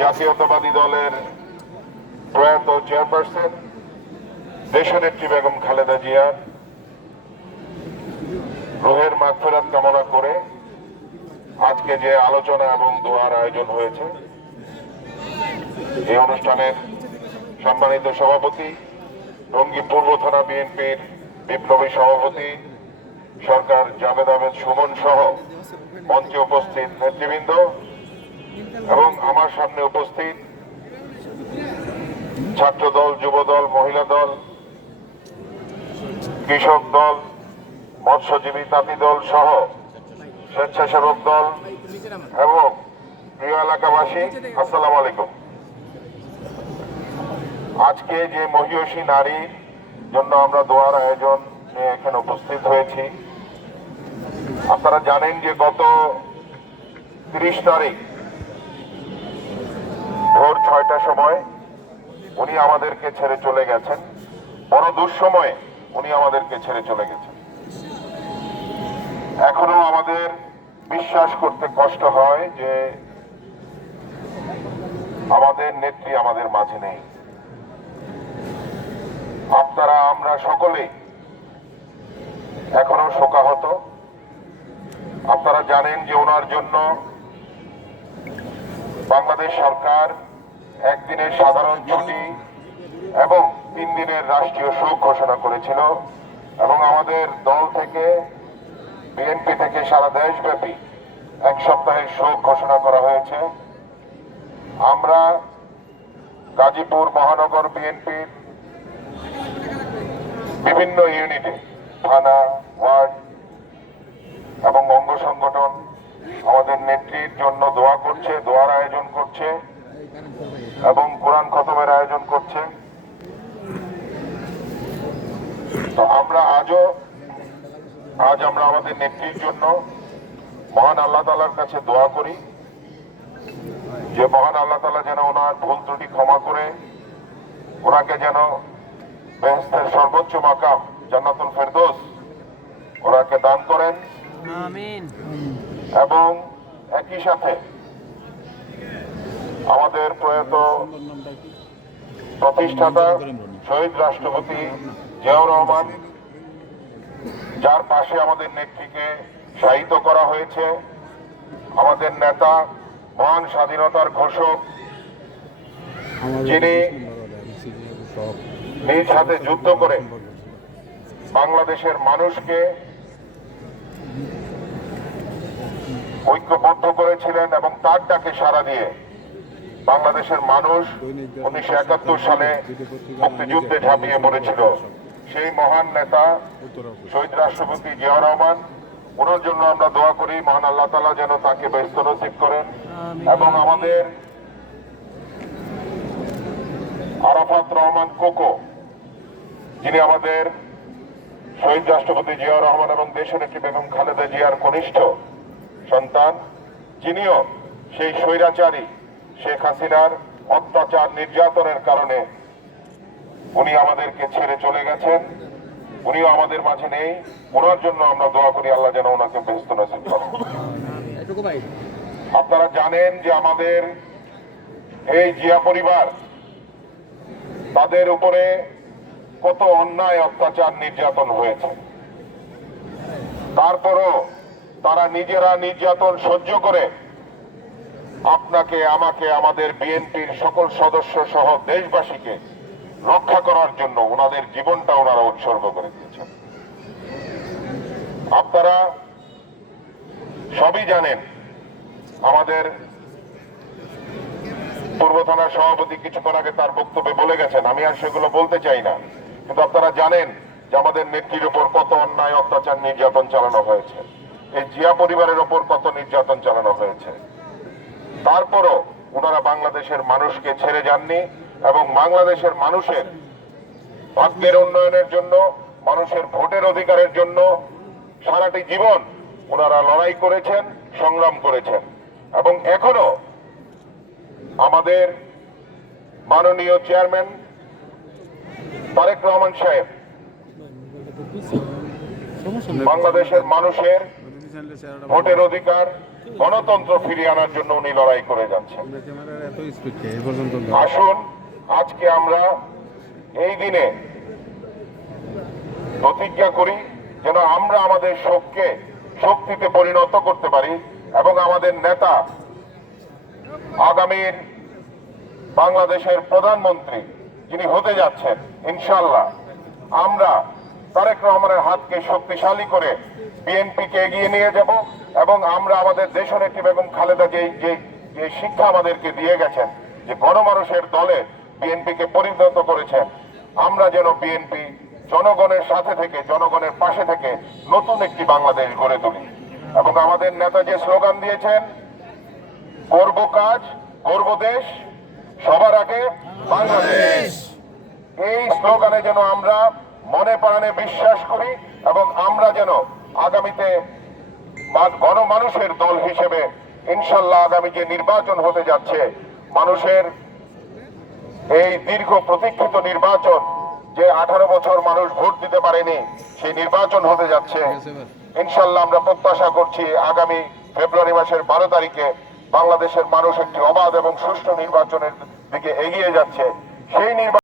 জাতীয়তাবাদী দলের প্রয়াত চেয়ারপারসন দেশনেত্রী বেগম খালেদা জিয়ার রুহের মাগফিরাত কামনা করে আজকে যে আলোচনা এবং দোয়ার আয়োজন হয়েছে, এই অনুষ্ঠানের সম্মানিত সভাপতি, টঙ্গী পূর্ব থানা বিএনপির বিপ্লবী সভাপতি সরকার জাভেদ আহমেদ সুমন সহ মঞ্চে উপস্থিত নেতৃবৃন্দ এবং আমার সামনে উপস্থিত ছাত্র দল, যুব দল, মহিলা দল, কৃষক দল, মৎস্যজীবী তাঁতি দল সহ স্বেচ্ছাসেবক দল এবং প্রিয় এলাকাবাসী, আসসালামু আলাইকুম। আজকে যে মহিয়সী নারীর জন্য আমরা দোয়ার আয়োজন নিয়ে এখানে উপস্থিত হয়েছি, আপনারা জানেন যে গত 30 তারিখ ভোর 6টার সময় উনি আমাদেরকে ছেড়ে চলে গেছেন। বড় দুঃসময়ে উনি আমাদেরকে ছেড়ে চলে গেছেন। এখনো আমাদের বিশ্বাস করতে কষ্ট হয় যে আমাদের নেত্রী আমাদের মাঝে নেই। আপনারা, আমরা সকলেই এখনো শোকাহত। আপনারা জানেন যে ওনার জন্য বাংলাদেশ সরকার একদিনের সাধারণ ছুটি এবং 3 দিনের রাষ্ট্রীয় শোক ঘোষণা করেছিল এবং আমাদের দল থেকে, বিএনপি থেকে সারা দেশব্যাপী 1 সপ্তাহের শোক ঘোষণা করা হয়েছে। আমরা গাজীপুর মহানগর বিএনপির বিভিন্ন ইউনিটে, থানা, ওয়ার্ড এবং অঙ্গ সংগঠন আমাদের নেত্রীর জন্য দোয়া করছে, দোয়ার আয়োজন করছে এবং কোরআন খতমের আয়োজন করছে। তো আমরা আজ আমরা আমাদের নেত্রীর জন্য মহান আল্লাহ তাআলার কাছে দোয়া করি যে মহান আল্লাহ তাআলা যেন ওনার ভুল ত্রুটি ক্ষমা করে ওনাকে যেন বেহেশতের সর্বোচ্চ মাকাম জান্নাতুল ফেরদৌস ওনাকে দান করেন। আমিন। এবং একই সাথে আমাদের প্রয়াত প্রতিষ্ঠাতা শহীদ রাষ্ট্রপতি জিয়াউর রহমান, যার পাশে আমাদের নেত্রীকে শায়িত করা হয়েছে, আমাদের নেতা, মহান স্বাধীনতার ঘোষক, যিনি নিজ হাতে যুদ্ধ করে বাংলাদেশের মানুষকে ঐক্যবদ্ধ করেছিলেন এবং তার ডাকে সাড়া দিয়ে বাংলাদেশের মানুষ 1971 সালে মুক্তিযুদ্ধে ঝাঁপিয়ে পড়েছিল। সেই মহান নেতা শহীদ রাষ্ট্রপতি জিয়াউর রহমান, ওনার জন্য আমরা দোয়া করি মহান আল্লাহ তাআলা যেন তাকে বেহেশত নসিব করেন। এবং আমাদের আরাফাত রহমান কোকো, যিনি আমাদের শহীদ রাষ্ট্রপতি জিয়াউর রহমান এবং দেশনেত্রী বেগম খালেদা জিয়ার কনিষ্ঠ সন্তান, যিনিও সেই স্বৈরাচারী শেখ হাসিনার অত্যাচার, নির্যাতনের কারণে উনি আমাদেরকে ছেড়ে চলে গেছেন, উনিও আমাদের মাঝে নেই। ওনার জন্য আমরা দোয়া করি আল্লাহ যেন ওনাকে বেহেশত নসিব করেন। আপনারা জানেন যে আমাদের এই জিয়া পরিবার, তাদের উপরে কত অন্যায়, অত্যাচার, নির্যাতন হয়েছে। তারপরও তারা নিজেরা নির্যাতন সহ্য করে আপনাকে, আমাকে, আমাদের বিএনপির সকল সদস্য সহ দেশবাসীকে রক্ষা করার জন্য ওনাদের জীবনটা ওনারা উৎসর্গ করে দিয়েছেন। আপনারা সবই জানেন, আমাদের পূর্ব থানার সভাপতি কিছুক্ষণ আগে তার বক্তব্যে বলে গেছেন, আমি আর সেগুলো বলতে চাই না। কিন্তু আপনারা জানেন যে আমাদের নেত্রীর উপর কত অন্যায়, অত্যাচার, নির্যাতন চালানো হয়েছে, এই জিয়া পরিবারের উপর কত নির্যাতন চালানো হয়েছে। তারপরও ওনারা বাংলাদেশের মানুষকে ছেড়ে যাননি এবং বাংলাদেশের মানুষের ভাগ্যের উন্নয়নের জন্য, মানুষের ভোটের অধিকারের জন্য সারাটি জীবন ওনারা লড়াই করেছেন, সংগ্রাম করেছেন। এবং এখনো আমাদের মাননীয় চেয়ারম্যান তারেক রহমান সাহেব বাংলাদেশের মানুষের ভোটের অধিকার গণতন্ত্র ফিরিয়ে আনার জন্য উনি লড়াই করে যাচ্ছেন। এত স্পিড এই পর্যন্ত আসুন আজকে আমরা এই দিনে প্রতিজ্ঞা করি যেন আমরা আমাদের শোককে শক্তিতে পরিণত করতে পারি এবং আমাদের নেতা আগামীর বাংলাদেশের প্রধানমন্ত্রী যিনি হতে যাচ্ছেন ইনশাআল্লাহ, আমরা তারেক রহমানের হাতকে শক্তিশালী করে বিএনপিকে এগিয়ে নিয়ে যাব এবং আমরা আমাদের দেশনেত্রী বেগম খালেদা যে শিক্ষা আমাদেরকে দিয়ে গেছেন, যে গণমানুষের দলে বিএনপিকে পরিণত করেছেন, আমরা যেন বিএনপি জনগণের সাথে থেকে জনগণের পাশে থেকে নতুন একটি বাংলাদেশ গড়ে তুলি। এবং আমাদের নেতা যে স্লোগান দিয়েছেন, করব কাজ করব দেশ, সবার আগে বাংলাদেশ, এই স্লোগানে যেন আমরা মনে প্রাণে বিশ্বাস করি এবং আমরা যেন আগামীতে গণমানুষের দল হিসেবে ইনশাল্লাহ আগামী যে নির্বাচন হতে যাচ্ছে, মানুষের এই দীর্ঘ প্রতীক্ষিত নির্বাচন, যে 18 বছর মানুষ ভোট দিতে পারেনি, সেই নির্বাচন হতে যাচ্ছে। ইনশাল্লাহ আমরা প্রত্যাশা করছি আগামী ফেব্রুয়ারি মাসের 12 তারিখে বাংলাদেশের মানুষ একটি অবাধ এবং সুষ্ঠু নির্বাচনের দিকে এগিয়ে যাচ্ছে। সেই নির্বাচন